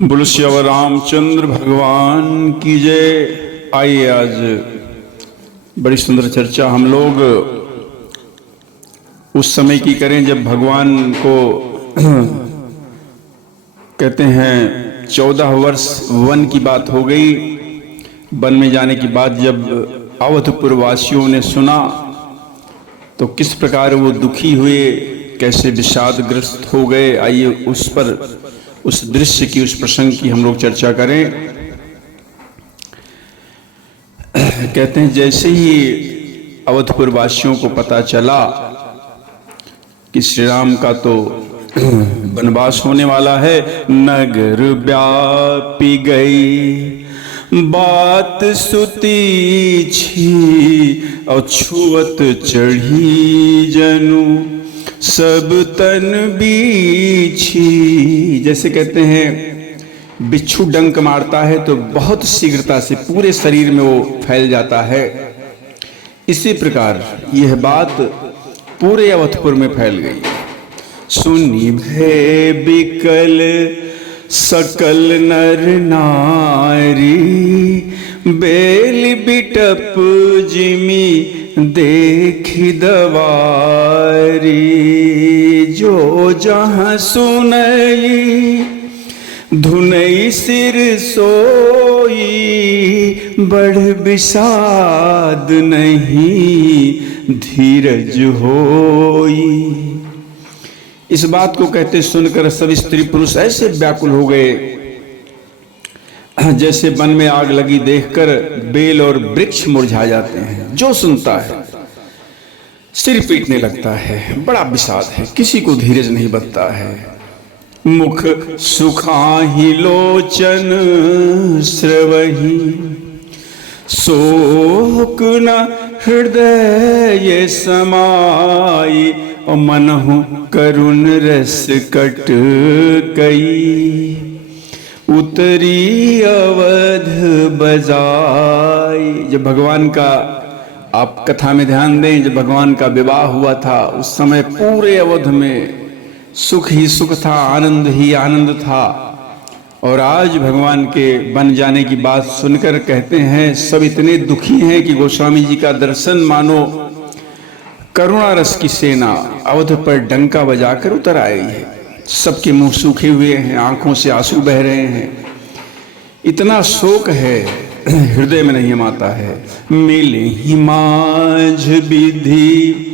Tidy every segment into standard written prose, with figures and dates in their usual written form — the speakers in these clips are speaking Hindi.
बोलो श्री रामचंद्र भगवान की जय। आइए आज बड़ी सुंदर चर्चा हम लोग उस समय की करें जब भगवान को कहते हैं 14 वर्ष वन की बात हो गई। वन में जाने की बात जब अवधपुर वासियों ने सुना तो किस प्रकार वो दुखी हुए, कैसे विषादग्रस्त हो गए। आइए उस पर, उस दृश्य की, उस प्रसंग की हम लोग चर्चा करें। कहते हैं जैसे ही अवधपुर वासियों को पता चला कि श्री राम का तो वनवास होने वाला है, नगर व्यापी गई बात सुती छी और छुअत चढ़ी जनु सब तन बीछी। जैसे कहते हैं बिच्छू डंक मारता है तो बहुत शीघ्रता से पूरे शरीर में वो फैल जाता है, इसी प्रकार यह बात पूरे अवधपुर में फैल गई। सुनी भय बिकल सकल नर नारी बेल बिटप जिमी देखी दवारी। जो जहाँ सुनई धुनई सिर सोई बढ़ विषाद नहीं धीरज होई। इस बात को कहते सुनकर सब स्त्री पुरुष ऐसे व्याकुल हो गए जैसे वन में आग लगी देखकर बेल और वृक्ष मुरझा जाते हैं। जो सुनता है सिर पीटने लगता है, बड़ा विषाद है, किसी को धीरज नहीं बचता है। मुख सुखाहि लोचन स्रवहि शोक न हृदय समाई और मनहु करुण रस कट कई उतरी अवध बजाई। जब भगवान का, आप कथा में ध्यान दें, जब भगवान का विवाह हुआ था उस समय पूरे अवध में सुख ही सुख था, आनंद ही आनंद था। और आज भगवान के बन जाने की बात सुनकर कहते हैं सब इतने दुखी हैं कि गोस्वामी जी का दर्शन मानो करुणा रस की सेना अवध पर डंका बजाकर उतर आई है। सबके मुंह सूखे हुए हैं, आंखों से आंसू बह रहे हैं, इतना शोक है हृदय में नहीं समाता है। मिले ही माझ विधि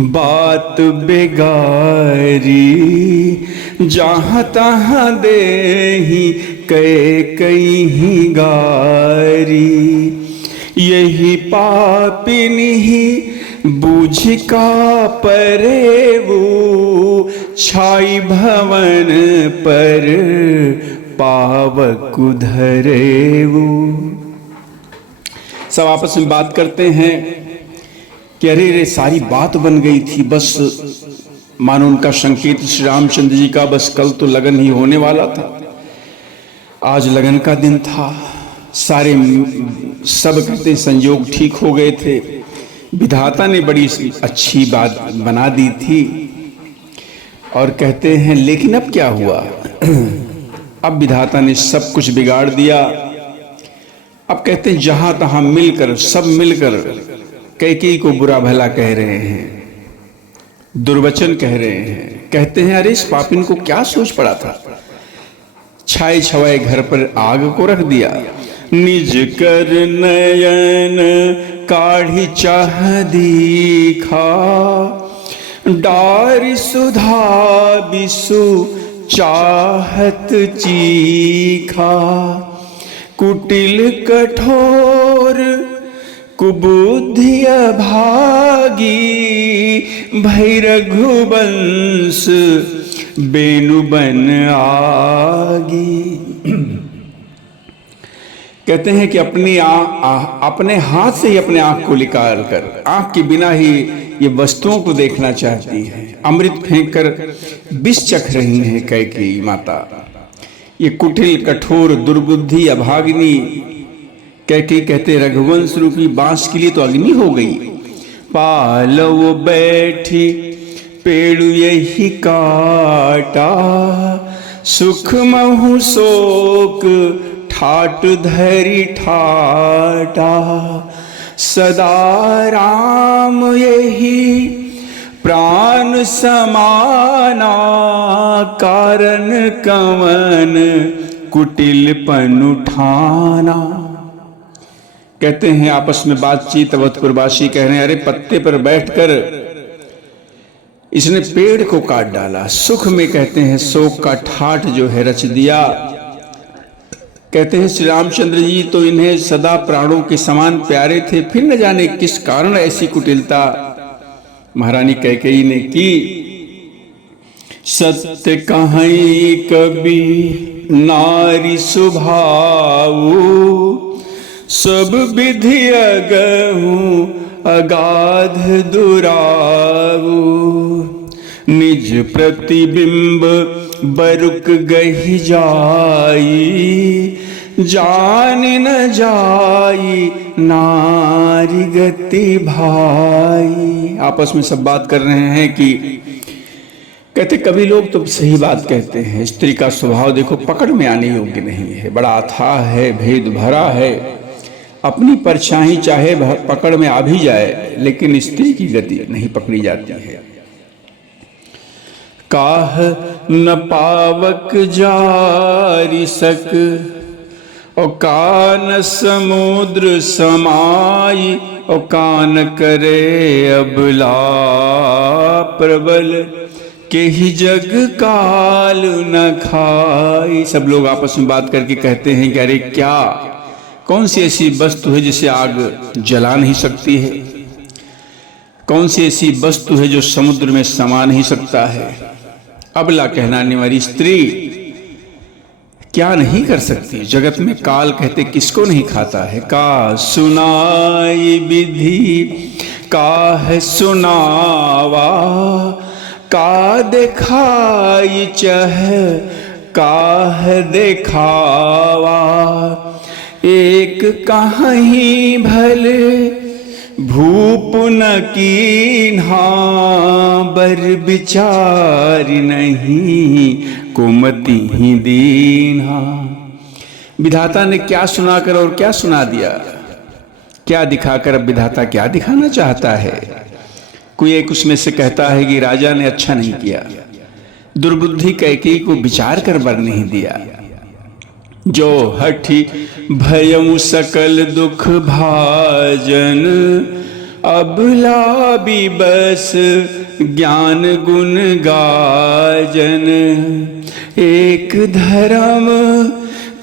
बात बेगारी जहाँ तहाँ देहि कई गारी। यही पापिनी बूझ का परेवू छाई भवन पर पावक धरेवू। सब आपस में बात करते हैं कि अरे रे सारी बात बन गई थी, बस मानो उनका संकेत श्री रामचंद्र जी का, बस कल तो लगन ही होने वाला था, आज लगन का दिन था। सारे सब कहते संयोग ठीक हो गए थे, विधाता ने बड़ी अच्छी बात बना दी थी। और कहते हैं लेकिन अब क्या हुआ, अब विधाता ने सब कुछ बिगाड़ दिया। अब कहते हैं जहां तहां मिलकर, सब मिलकर कैकेयी को बुरा भला कह रहे हैं, दुर्वचन कह रहे हैं। कहते हैं अरे इस पापिन को क्या सोच पड़ा था, छाए छवाए घर पर आग को रख दिया। निज कर नयन काढ़ी चाह दीखा डारि सुधा बिसु चाहत चीखा। कुटिल कठोर कुबुद्धि अभागी भै रघुवंश बेनु बन आगी। कहते हैं कि अपने हाथ से ही अपने आंख को निकाल कर, आंख के बिना ही ये वस्तुओं को देखना चाहती है। अमृत फेंक कर विष चख रही हैं कैकेयी माता। ये कुटिल कठोर दुर्बुद्धि अभागिनी कैकेयी कहते रघुवंश रूपी बांस के लिए तो अग्नि हो गई। पालव बैठी पेड़ यही काटा सुख महु शोक ठाट धरि ठाटा, सदा राम यही प्राण समाना, कारण कवन कुटिल पन उठाना। कहते हैं आपस में बातचीत, अवधपुरवासी कह रहे हैं अरे पत्ते पर बैठकर इसने पेड़ को काट डाला। सुख में कहते हैं शोक का ठाठ जो है रच दिया। कहते हैं श्री रामचंद्र जी तो इन्हें सदा प्राणों के समान प्यारे थे, फिर न जाने किस कारण ऐसी कुटिलता महारानी कैकेयी ने की। सत्य कहीं कभी नारी स्वभाव, सब विधि अगहूं अगाध दुराऊ, निज प्रतिबिंब बरुक गही जाई, जान न जाई नारी गति भाई। आपस में सब बात कर रहे हैं कि कहते कभी लोग तो सही बात कहते हैं, स्त्री का स्वभाव देखो पकड़ में आने योग्य नहीं है, बड़ा अथाह है, भेद भरा है, अपनी परछाई चाहे पकड़ में आ भी जाए लेकिन स्त्री की गति नहीं पकड़ी जाती है। काह न पावक जारी सक, और कान समुद्र समाई, और कान करे अबला प्रबल, के ही जग काल न खाई। सब लोग आपस में बात करके कहते हैं कि अरे क्या कौन सी ऐसी वस्तु है जिसे आग जला नहीं सकती है, कौन सी ऐसी वस्तु है जो समुद्र में समा नहीं सकता है। अबला कहलाने वाली स्त्री क्या नहीं कर सकती। जगत में काल कहते किसको नहीं खाता है। का सुनाई विधि का है सुनावा, का दिखाई चह का है दिखावा, एक कहीं भले भूप न कीन्हा, बर विचार नहीं कुमति ही दीन्हा। विधाता ने क्या सुनाकर और क्या सुना दिया, क्या दिखाकर अब विधाता क्या दिखाना चाहता है। कोई एक उसमें से कहता है कि राजा ने अच्छा नहीं किया, दुर्बुद्धि कैकेयी को विचार कर वर नहीं दिया। जो हठी भयउ सकल दुख भाजन, अबला भी बस ज्ञान गुण गाजन। एक धर्म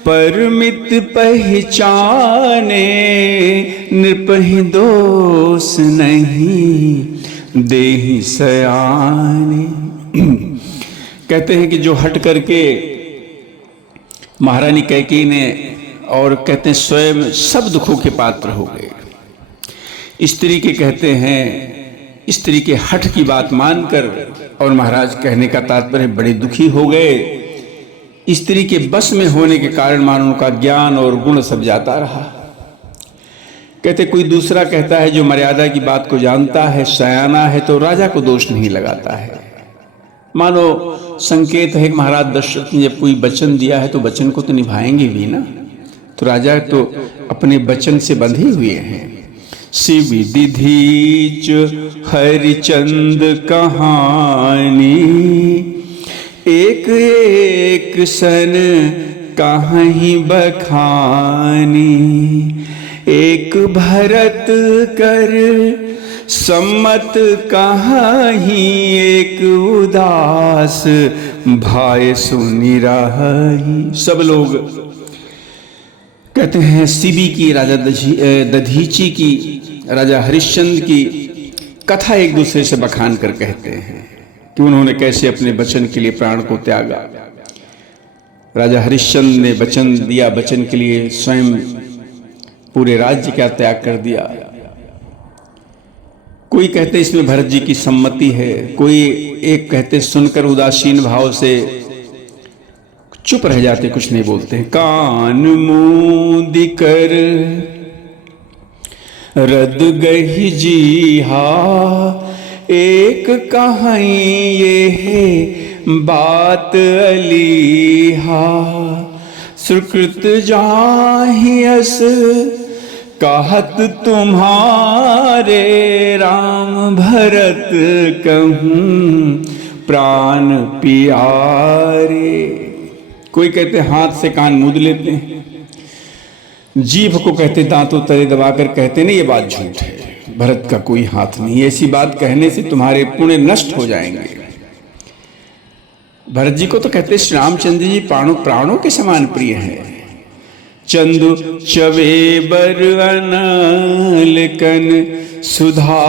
परमित पहचाने, नृपहि दोष नहीं देहि सयाने। कहते हैं कि जो हट करके महारानी कैकेयी ने और कहते हैं स्वयं सब दुखों के पात्र हो गए। स्त्री के कहते हैं स्त्री के हठ की बात मानकर, और महाराज कहने का तात्पर्य बड़े दुखी हो गए। स्त्री के बस में होने के कारण मानो उनका ज्ञान और गुण सब जाता रहा। कहते कोई दूसरा कहता है जो मर्यादा की बात को जानता है, सयाना है, तो राजा को दोष नहीं लगाता है। मानो संकेत है कि महाराज दशरथ ने जब कोई वचन दिया है तो वचन को तो निभाएंगे भी ना, तो राजा तो अपने वचन से बंधे हुए हैं। शिव दिधीच हरिचंद कहानी, एक एक सन कहीं बखानी। एक भरत कर सम्मत कहीं, एक उदास भाई सुनी रही। सब लोग कहते हैं शिवी की, राजा दधीची की, राजा हरिश्चंद्र की कथा एक दूसरे से बखान कर कहते हैं कि उन्होंने कैसे अपने वचन के लिए प्राण को त्यागा। राजा हरिश्चंद्र ने वचन दिया, वचन के लिए स्वयं पूरे राज्य का त्याग कर दिया। कोई कहते इसमें भरत जी की सम्मति है, कोई एक कहते सुनकर उदासीन भाव से चुप रह जाते, कुछ नहीं बोलते। कान मूंद कर रद गही जीहा, एक कहीं ये है बात अलीहा, सुकृत जाहियस कहत तुम्हारे, राम भरत कहूँ प्राण प्यारे। कोई कहते हाथ से कान मूंद लेते हैं, जीभ को कहते दांतों तले दबाकर कहते नहीं, ये बात झूठ है, भरत का कोई हाथ नहीं। ऐसी बात कहने से तुम्हारे पुण्य नष्ट हो जाएंगे। भरत जी को तो कहते श्री रामचंद्र जी प्राणों के समान प्रिय है। चंदु चवे बर अनलकन सुधा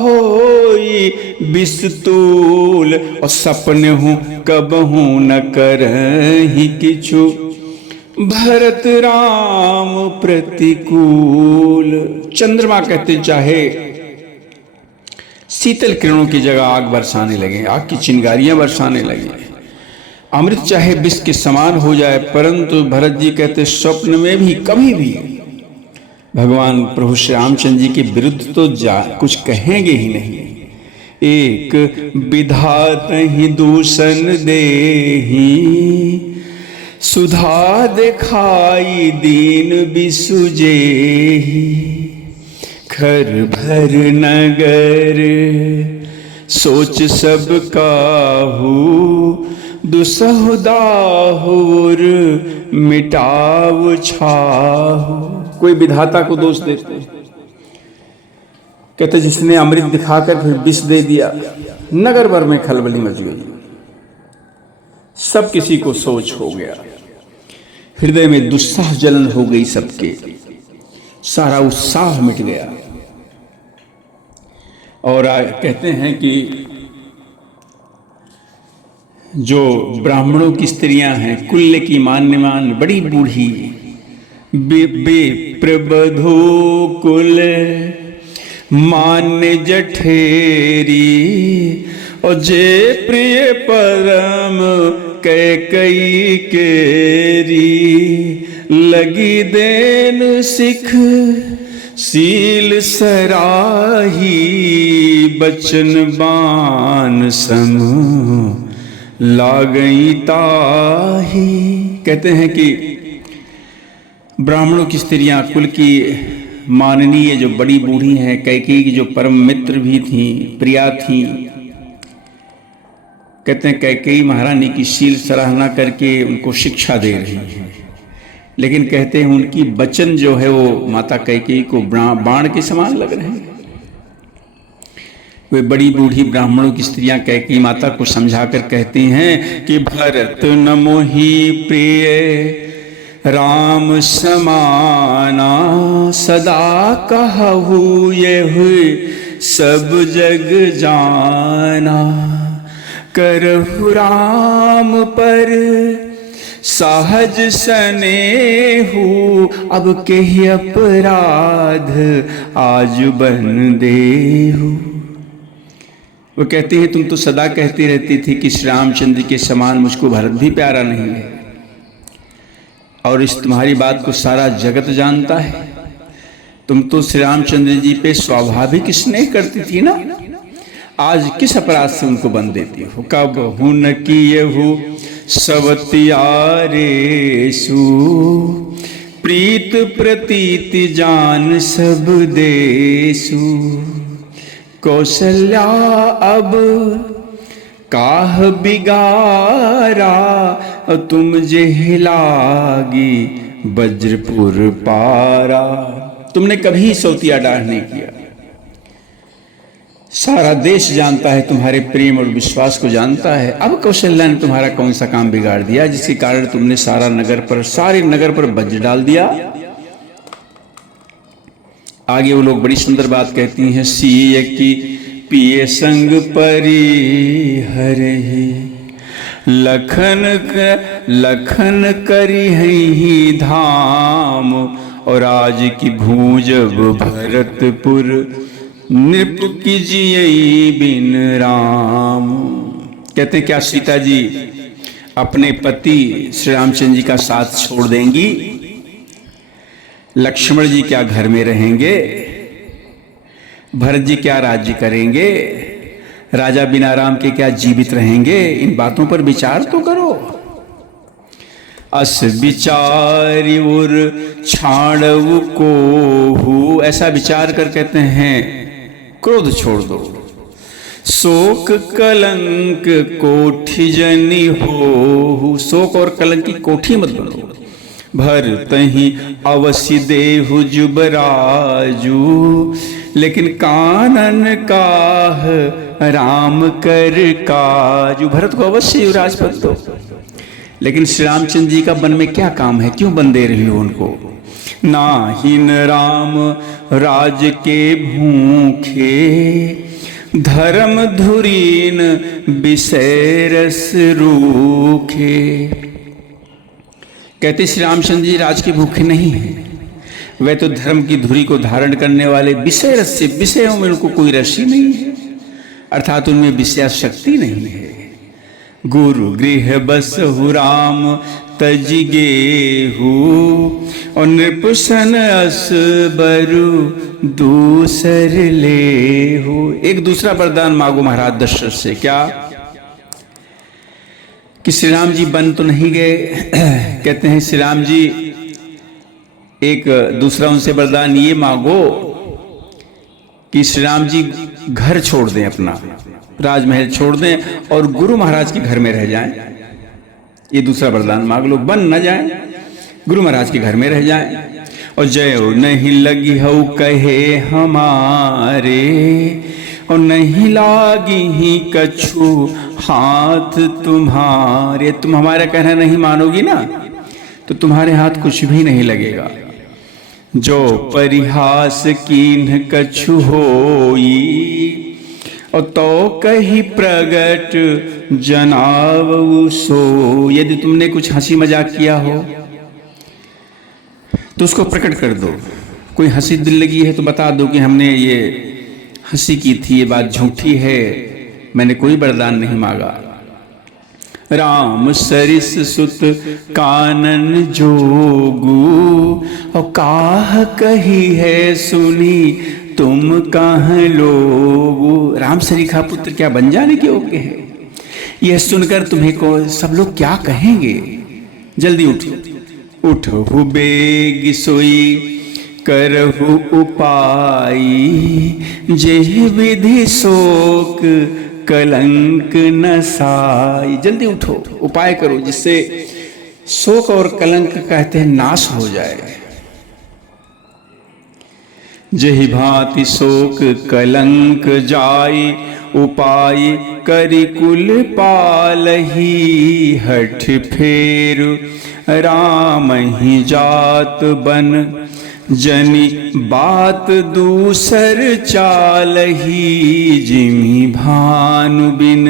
होई बिस्तूल, और सपने हूँ कब हूँ न करहि किछु, भरत राम प्रतिकूल। चंद्रमा कहते चाहे शीतल किरणों की जगह आग बरसाने लगे, आग की चिंगारियां बरसाने लगे, अमृत चाहे विष के समान हो जाए, परंतु भरत जी कहते स्वप्न में भी कभी भी भगवान प्रभु श्री रामचंद्र जी के विरुद्ध तो कुछ कहेंगे ही नहीं। एक विधात ही दूषण देही, सुधा दिखाई दीन बिसुजेही, घर भर नगर सोच सब काहू, दुसह दाहुर मिटाव छाहू। कोई विधाता को दोष देते हैं, कहते जिसने अमृत दिखाकर फिर विष दे दिया, नगर भर में खलबली मच गई, सब किसी को सोच हो गया, हृदय में दुस्साह जलन हो गई, सबके सारा उत्साह मिट गया। और कहते हैं कि जो ब्राह्मणों की स्त्रियां हैं, कुल्ले की मान्यमान बड़ी बूढ़ी, प्रबधो कुल मान्य जठेरी, और जे प्रिय परम कैकई केरी, लगी देन सिख सील सराही, बचन बान सम लागई ताही। कहते हैं कि ब्राह्मणों की स्त्रियां कुल की माननीय जो बड़ी बूढ़ी हैं, कैकेयी की जो परम मित्र भी थीं, प्रिया थीं, कहते हैं कैकेयी महारानी की शील सराहना करके उनको शिक्षा दे रही है, लेकिन कहते हैं उनकी वचन जो है वो माता कैकेयी को बाण के समान लग रहे हैं। वे बड़ी बूढ़ी ब्राह्मणों की स्त्रियां कैकेयी माता को समझाकर कहती हैं कि भरत न मोहि प्रिय राम समाना, सदा कहूँ ये हुई सब जग जाना, करहु राम पर सहज स्नेहु, अब के अपराध आज बन देहु। वो कहती है तुम तो सदा कहती रहती थी कि श्री रामचंद्र के समान मुझको भरत भी प्यारा नहीं है, और इस तुम्हारी बात को सारा जगत जानता है। तुम तो श्री रामचंद्र जी पे स्वाभाविक स्नेह करती थी ना, आज किस अपराध से उनको बंद देती हो। कब हूं न किए हो सवतियारे सु, प्रीत प्रतीति जान सब देसु, कौशल्या अब काह बिगारा, तुम जे लागी वज्रपुर पारा। तुमने कभी सौतिया डाह नहीं किया, सारा देश जानता है, तुम्हारे प्रेम और विश्वास को जानता है। अब कौशल्या ने तुम्हारा कौन सा काम बिगाड़ दिया जिसके कारण तुमने सारे नगर पर वज्र डाल दिया। आगे वो लोग बड़ी सुंदर बात कहती हैं, सीय की पिए संग परी हरहि, लखन करी ही धाम, और आज की भूजब भरतपुर, नृप कीजिए बिन राम। कहते क्या सीता जी अपने पति श्री रामचंद्र जी का साथ छोड़ देंगी? लक्ष्मण जी क्या घर में रहेंगे? भरत जी क्या राज्य करेंगे? राजा बिना राम के क्या जीवित रहेंगे? इन बातों पर विचार तो करो। अस विचारि उर छाड़व को, ऐसा विचार कर कहते हैं क्रोध छोड़ दो। शोक कलंक कोठी जनी हो, शोक और कलंक की कोठी मत बनो। भर तही अवश्य देहु जुबराजू, लेकिन कानन काह राम कर काजू। भरत को अवश्य युवराज पद दो, लेकिन श्री रामचंद्र जी का वन में क्या काम है? क्यों वन दे रही हो उनको? नाहिन राम राज के भूखे, धर्म धुरीन विषय रस रूखे। कहते श्री रामचंद्र जी राज के भूखे नहीं हैं, वे तो धर्म की धुरी को धारण करने वाले विषय रस से, विषयों में उनको कोई रस ही नहीं है, अर्थात उनमें विषया शक्ति नहीं है। गुरु गृह बसहु राम तज गेहू, और नृपसन अस बरु दूसर लेहू। एक दूसरा वरदान मांगो महाराज दशरथ से। क्या? कि श्री राम जी वन तो नहीं गए। कहते हैं श्री राम जी एक दूसरा उनसे वरदान ये मांगो कि श्री राम जी घर छोड़ दें, अपना राजमहल छोड़ दें और गुरु महाराज के घर में रह जाएं। ये दूसरा वरदान मांग लो। बन न जाएं, गुरु महाराज के घर में रह जाएं। और जय नहीं लगी हो कहे हमारे, और नहीं लागी ही कछु हाथ तुम्हारे। तुम हमारा कहना नहीं मानोगी ना, तो तुम्हारे हाथ कुछ भी नहीं लगेगा। जो परिहास कीन्ह कछु होई, और तो कही प्रगट जनावु सो। यदि तुमने कुछ हंसी मजाक किया हो तो उसको प्रकट कर दो। कोई हंसी दिल लगी है तो बता दो कि हमने ये हंसी की थी, ये बात झूठी है, मैंने कोई वरदान नहीं मांगा। राम सरिस सुत कानन जोगू, और काह कही है सुनी तुम कहाँ लोगू। राम सरीखा पुत्र क्या बन जाने के योग्य है? यह सुनकर तुम्हें को सब लोग क्या कहेंगे? जल्दी उठो, उठो बेग सोई करहु उपाई, जेह विधि शोक कलंक न साई। जल्दी उठो, उपाय करो जिससे शोक और कलंक कहते हैं नाश हो जाए। जहि भांति शोक कलंक जाई, उपाय करि कुल पालही। हठ फेर राम ही जात बन, जनी बात दूसर चालही। जिमि भानु बिन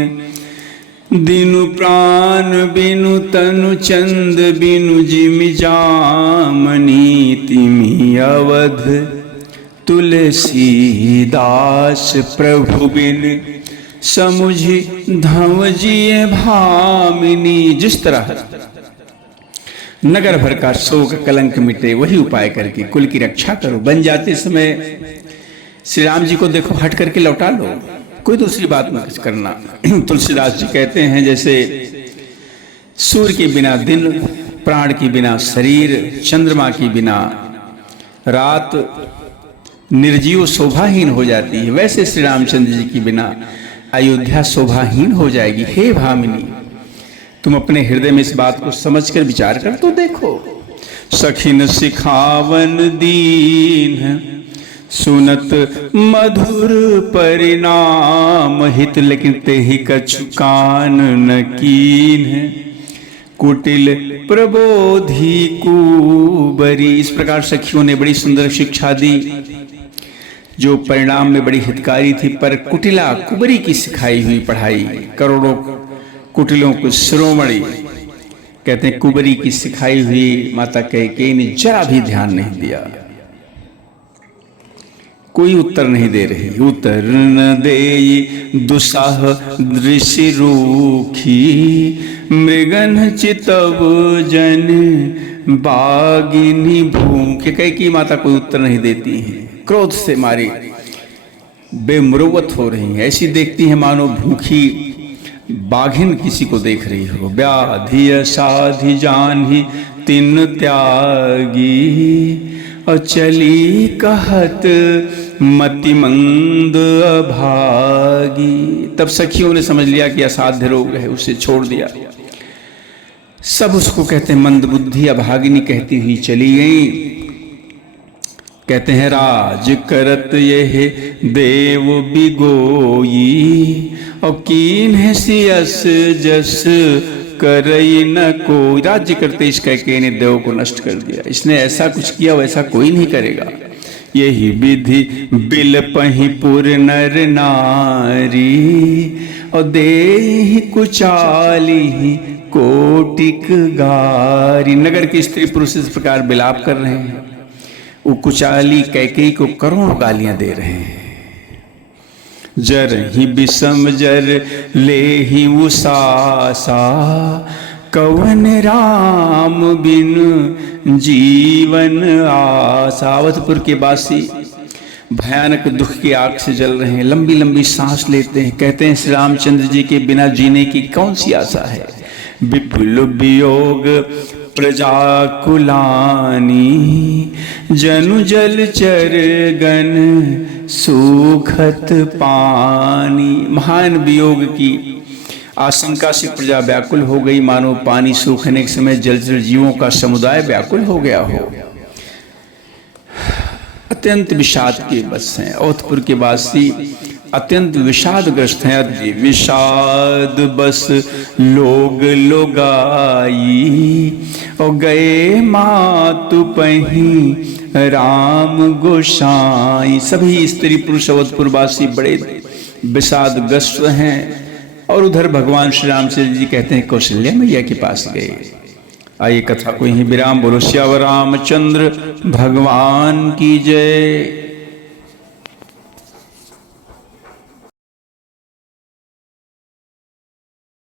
दिनु प्राण बिनु तनु चंद बिनु, जिमि जामनी तिमि अवध तुलसीदास। प्रभु बिन समुझि धवजिए भामिनी। जिस तरह नगर भर का शोक कलंक मिटे, वही उपाय करके कुल की रक्षा करो। बन जाते समय श्री राम जी को देखो, हट करके लौटा लो, कोई दूसरी बात मत करना। तुलसीदास जी कहते हैं जैसे सूर्य के बिना दिन, प्राण के बिना शरीर, चंद्रमा के बिना रात निर्जीव शोभाहीन हो जाती है, वैसे श्री रामचंद्र जी के बिना अयोध्या शोभाहीन हो जाएगी। हे भामिनी, तुम अपने हृदय में इस बात को समझकर विचार कर तो देखो। सखिन सिखावन दीन, सुनत मधुर परिणाम हित, लेकिन तेहि कछु कान न कीन। कुटिल प्रबोधि कुबरी। इस प्रकार सखियों ने बड़ी सुंदर शिक्षा दी जो परिणाम में बड़ी हितकारी थी, पर कुटिला कुबरी की सिखाई हुई पढ़ाई करोड़ों कुटिलों को शिरोमणि कहते हैं। कुबरी की सिखाई हुई माता कैकेयी ने जरा भी ध्यान नहीं दिया, कोई उत्तर नहीं दे रही। उत्तर न देई दुसाह दृश्य रूखी, मृगन चितव जन बागिनी भूख। कैकेयी माता कोई उत्तर नहीं देती है, क्रोध से मारी बेमुरवत हो रही हैं, ऐसी देखती हैं मानो भूखी बाघिन किसी को देख रही हो। व्याधि असाधि जान्हि तिन त्यागी, और चली कहत मति मंद अभागी। तब सखियों ने समझ लिया कि असाध्य रोग है, उसे छोड़ दिया। सब उसको कहते हैं मंद बुद्धि, अभागिनी कहती हुई चली गई। कहते हैं राज करत ये देव बिगोई, और कीन है सियस जस करई न कोई। राज्य करते इस कैकेयी ने देव को नष्ट कर दिया। इसने ऐसा कुछ किया वैसा कोई नहीं करेगा। यही विधि बिल पही पुर नर नारी, और देहि कुचाली कोटिक गारी। नगर की स्त्री पुरुष इस प्रकार विलाप कर रहे हैं। वो कुचाली कैकेयी को करोड़ों गालियां दे रहे हैं। जर ही विषम जर ले ही उसासा, कवन राम बिन जीवन आसा। अवधपुर के वासी भयानक दुख की आग से जल रहे हैं, लंबी लंबी सांस लेते हैं। कहते हैं श्री रामचंद्र जी के बिना जीने की कौन सी आशा है। विपुल वियोग प्रजा कुलानी, जनु जल चर गण सुखत पानी। महान वियोग की आशंका से प्रजा व्याकुल हो गई, मानो पानी सूखने के समय जलचर जीवों का समुदाय व्याकुल हो गया हो। अत्यंत विषाद के बस हैं। अवधपुर के वासी अत्यंत विषादग्रस्त हैं। अति विषाद बस लोग लोगाई, और गए मातु पही राम गोसाई। सभी स्त्री पुरुष अवधपुर वासी बड़े विषादग्रस्त हैं। और उधर भगवान श्री रामचंद्र जी कहते हैं कौशल्या मैया के पास गए। आइए कथा को यहीं विराम। बोलो श्यावर रामचंद्र भगवान की जय।